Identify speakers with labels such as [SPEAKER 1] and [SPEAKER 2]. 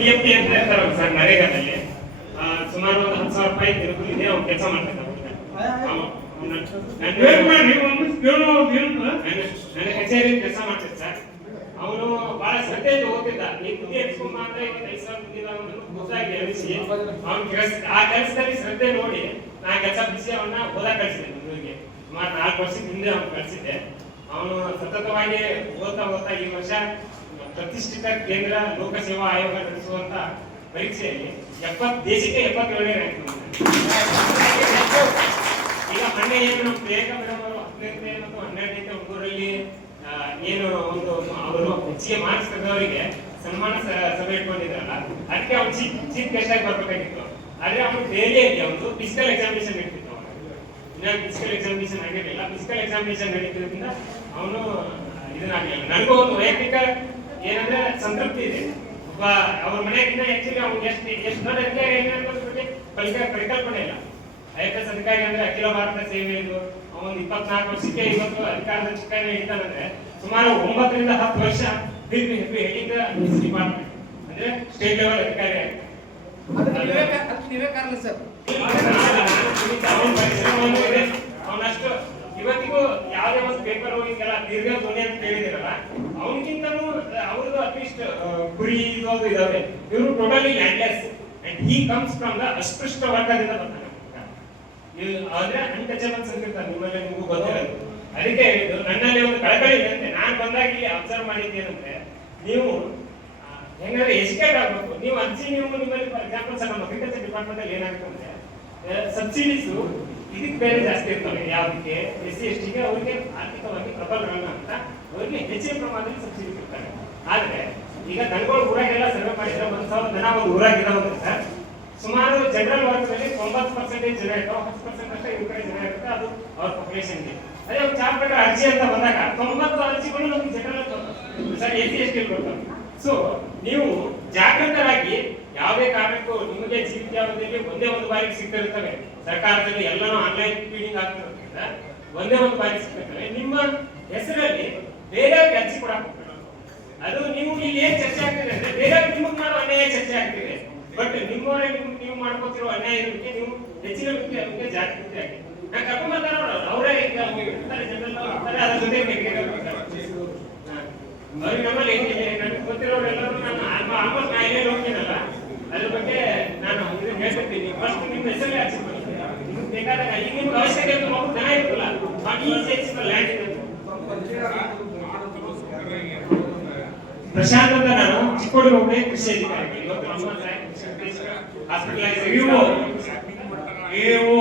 [SPEAKER 1] P M P ಅಂತ ಇರ್ತಾರಲ್ಲ sir ನರೇಗಾದಲ್ಲಿ. ಸುಮಾರು ಒಂದು ಹತ್ತು ಸಾವಿರ ರೂಪಾಯಿ ದಿನಕೂಲಿ ಇದೆ ಅವ್ರು ಕೆಲಸ
[SPEAKER 2] ಮಾಡ್ತಾರೆ
[SPEAKER 1] ನನ್ನ ಕಚೇರಿ ಕೆಲಸ ಸರ್. ಅವರು ಬಹಳ ಶ್ರದ್ಧೆಯಿಂದ ಓದ್ತಿದ್ದ. ಈ ಬುದ್ಧಿ ಎತ್ಕೊಂಬ ಅಂದ್ರೆ ಇವತ್ತು ಐದು ಸಾವಿರ ಬುದ್ಧಿ ಖುದ್ದಾಗಿ ಹೇಳಿಸಿ ಅವ್ನ ಕೆಲಸ ಆ ಕೆಲಸದಲ್ಲಿ ಶ್ರದ್ಧೆ ನೋಡಿ ನಾ ಕೆಲಸ ಬಿಸಿ ಅವನ್ನ ಓದಾ ಕಳಿಸಿದೆ ಬೆಂಗಳೂರಿಗೆ ಸುಮಾರು ನಾಲ್ಕು ವರ್ಷದ ಹಿಂದೆ ಅವ್ನು ಕಳಿಸಿದ್ದೆ. ಅವನು ಸತತವಾಗಿ ಓದ್ತಾ ಓದ್ತಾ ಈ ವರ್ಷ ಪ್ರತಿಷ್ಠಿತ ಕೇಂದ್ರ ಲೋಕಸೇವಾ ಆಯೋಗ ನಡೆಸುವಂತ ಪರೀಕ್ಷೆಯಲ್ಲಿ ಎಪ್ಪತ್, ದೇಶಕ್ಕೆ ಎಪ್ಪತ್ತೇಳನೇ ರ್ಯಾಂಕ್ ಈಗ ಮೊನ್ನೆ ಏನು ನಮ್ಮ ಮೇಡಮ್ ಅವರು ಮತ್ತು ಹನ್ನೆರಡನೇ ಹುಡುಗರಲ್ಲಿ ಏನು ಒಂದು ಅವರು ಹೆಚ್ಚಿಗೆ ಮಾರ್ಕ್ಸ್ ತೆಗೆದವರಿಗೆ ಸನ್ಮಾನ ಸಭೆ ಇಟ್ಕೊಂಡಿದ್ರಲ್ಲ, ಅದಕ್ಕೆ ಅವ್ನು ಚೀಫ್ ಚೀಫ್ ಗೆಸ್ಟ್ ಆಗಿ ಬರ್ಬೇಕಾಗಿತ್ತು. ಆದ್ರೆ ಅವನು ಡೈಲಿಯಲ್ಲಿ ಅವನು ಫಿಸಿಕಲ್ ಎಕ್ಸಾಮಿನೇಷನ್ ನಡೀತಿತ್ತು ಅವನು ಫಿಸಿಕಲ್ ಎಕ್ಸಾಮಿನೇಷನ್ ಆಗಿರಲಿಲ್ಲ. ಫಿಸಿಕಲ್ ಎಕ್ಸಾಮಿನೇಷನ್ ನಡೀತಿದ್ರಿಂದ ಅವನು ಇದನ್ನಾಗಲಿಲ್ಲ. ನನಗೂ ಒಂದು ವೈಯಕ್ತಿಕ ಏನಂದ್ರೆ ಸಂತೃಪ್ತಿ ಇದೆ. ಒಬ್ಬ ಅವ್ರ ಮನೆಗಿಂತ ಹೆಚ್ಚಿಗೆ ಅವ್ನು ಎಷ್ಟು ಎಷ್ಟು ದೊಡ್ಡ ಅಧಿಕಾರಿ ಅನ್ನೋದ್ರ ಬಗ್ಗೆ ಕಲ್ಕ ಪರಿಕಲ್ಪನೆ ಇಲ್ಲ. ಐ ಎಫ್ ಎಸ್ ಅಧಿಕಾರಿ ಅಂದ್ರೆ ಅಖಿಲ ಭಾರತ ಸೇವೆ ಇದು ಅವನು ಇಪ್ಪತ್ನಾಲ್ಕು ವರ್ಷಕ್ಕೆ ಇವತ್ತು ಅಧಿಕಾರದ ಚುಕ್ಕಾಣಿ ಹಿಡಿತಾನಂದ್ರೆ ಸುಮಾರು ಒಂಬತ್ತರಿಂದ ಹತ್ತು ವರ್ಷ ಹೆಡಿಂಗ್ ಡಿಪಾರ್ಟ್ಮೆಂಟ್ ಅಂದ್ರೆ ಸ್ಟೇಟ್ ಲೆವೆಲ್ ಅಧಿಕಾರಿ
[SPEAKER 3] ಆಗಿದೆ ನೀವೇ ಕಾರಣ ಸರ್.
[SPEAKER 1] ಅವನ ಪರಿಶ್ರಮವನ್ನು ಇವತ್ತಿಗೂ ಯಾವ್ದೇ ಒಂದು ಪೇಪರ್ ಹಿಂಗೆಲ್ಲ ದೀರ್ಘ ಧ್ವನಿ ಅಂತ ಕೇಳಿದಿರಲ್ಲ ಅವನಿಗಿಂತನೂ ಅವ್ರದ್ದು ಅಟ್ಲೀಸ್ಟ್ ಕುರಿ ಇದು ಅದು ಇದಾವೆ. ಇವರು totally landless and he comes from the ಅಸ್ಪೃಷ್ಟ ವರ್ಗದಿಂದ ಬರ್ತಾನೆ ಆದ್ರೆ ಅನ್ಟಚಬಲ್ಸ್ ಅಂತ ಇರ್ತಾರೆ, ನಿಮ್ಮಲ್ಲಿ ನಿಮಗೂ ಗೊತ್ತಿರೋದು. ಅದಕ್ಕೆ ಹೇಳಿದ್ದು ನನ್ನಲ್ಲಿ ಒಂದು ಕಳಕಳಿ ಇದೆ ಅಂತೆ. ನಾನು ಬಂದಾಗ ಇಲ್ಲಿ ಅಬ್ಸರ್ವ್ ಮಾಡಿದ್ದೇನಂದ್ರೆ, ನೀವು ಹೆಂಗಂದ್ರೆ ಎಜುಕೇಟ್ ಆಗ್ಬೇಕು. ನೀವು ಅಜ್ಜಿ, ನೀವು ನಿಮ್ಮಲ್ಲಿ ಫಾರ್ ಎಕ್ಸಾಂಪಲ್ ಸರ್, ನಮ್ಮ ಅಗ್ರಿಕಲ್ಚರ್ ಡಿಪಾರ್ಟ್ಮೆಂಟ್ ಅಲ್ಲಿ ಏನಾಗುತ್ತೆ ಅಂದ್ರೆ ಸಬ್ಸಿಡೀಸ್ ಇದಕ್ಕೆ ಬೇರೆ ಜಾಸ್ತಿ ಇರ್ತವೆ ಯಾವುದಕ್ಕೆ? ಎಸ್ ಸಿ ಎಸ್ ಟಿಗೆ ಅವರಿಗೆ ಆರ್ಥಿಕವಾಗಿ ಪ್ರಬಲರಲ್ಲ ಅಂತ ಅವರಿಗೆ ಹೆಚ್ಚಿನ ಪ್ರಮಾಣದಲ್ಲಿ ಸಬ್ಸಿಡಿ ಕೊಡ್ತಾರೆ. ಆದ್ರೆ ಈಗ ದನಗಳು ಊರಾಗೆಲ್ಲ ಸರ್ವೆ ಮಾಡಿದ್ರೆ ಒಂದು ಸಾವಿರ ದನ ಒಂದು ಊರಾಗಿರೋದ್ರಿಂದ ಸುಮಾರು ಜನರಲ್ ವರ್ಗದಲ್ಲಿ ತೊಂಬತ್ತು ಪರ್ಸೆಂಟೇಜ್ ಜನ ಇರ್ತಾವೆ, ಹತ್ತು ಪರ್ಸೆಂಟ್ ಅಷ್ಟೇ ಇವ್ರ ಕಡೆ ಜನ ಇರುತ್ತೆ, ಅದು ಅವ್ರ ಪಾಪ್ಯುಲೇಷನ್ಗೆ ಅದೇ ಒಂದು ಚಾರ್ ಪೇಟರ್ ಅರ್ಜಿ ಅಂತ ಬಂದಾಗ ತೊಂಬತ್ತು ಅರ್ಜಿಗಳು ನಮ್ಗೆ general sir S C S T so ನೀವು ಜಾಗೃತರಾಗಿ ಯಾವುದೇ ಕಾರಣಕ್ಕೂ ನಿಮಗೆ ಜೀವಿತಾವಧಿಯಲ್ಲಿ ಒಂದೇ ಒಂದು ಬಾರಿ ಸಿಗ್ತಿರ್ತವೆ. ಸರ್ಕಾರದಲ್ಲಿ ಎಲ್ಲಾನು ಆನ್ಲೈನ್ ಫೀಡಿಂಗ್ ಆಗ್ತಿರೋದ್ರಿಂದ ಒಂದೇ ಒಂದು ಬಾರಿ ಸಿಗ್ತಿರ್ತವೆ. ನಿಮ್ಮ ಹೆಸರಲ್ಲಿ ಬೇರೆ ಅರ್ಜಿ ಕೂಡ ಅದು ನೀವು ಇಲ್ಲಿ ಏನ್ ಚರ್ಚೆ ಆಗ್ತಿದೆ ಅಂದ್ರೆ ಬೇರೆ ನಿಮಗೆ ಮಾಡೋ ಅನ್ಯಾಯ ಚರ್ಚೆ ಆಗ್ತಿದೆ ಬಟ್ ನಿಮ್ಮವರೇ ನಿಮ್, ನೀವು ಮಾಡ್ಕೋತಿರೋ ಅನ್ಯಾಯ ಇರೋದಕ್ಕೆ ನೀವು ಹೆಚ್ಚಿನ ವ್ಯಕ್ತಿ ಅದಕ್ಕೆ ಜಾಗೃತಿ ಆಗಿ ನಾನು ಕರ್ಕೊಂಡ್ ಬರ್ತಾರೆ ಅವರೇ. ಇರ್ತಾರೆ ಜನರಲ್ ಅದ್ರ ಜೊತೆ. ಅವ್ರಿಗೆ ನಮ್ಮಲ್ಲಿ ಹೆಂಗಿದೆ ನನಗೆ ಗೊತ್ತಿರೋರೆಲ್ಲರೂ ನಾನು ಆಲ್ಮೋಸ್ಟ್ ನಾ ಹೋಗ್ತೀನಲ್ಲ ಅದ್ರ ಬಗ್ಗೆ ನಾನು ಇದನ್ನ ನಿಮ್ಮ ಹೆಸರೇ ಹಚ್ಚಿ ನಿಮ್ಗೆ ಬೇಕಾದಾಗ ಈಗ ನಿಮ್ಗೆ ಅವಶ್ಯಕತೆ ಇತ್ತು ಪ್ರಶಾಂತ್ ಅಂತ ನಾನು ಚಿಕ್ಕೋಡಿ ಹೋಗಿ ಕೃಷಿ ಅಧಿಕಾರಿ ಇವತ್ತು ನಮ್ಮ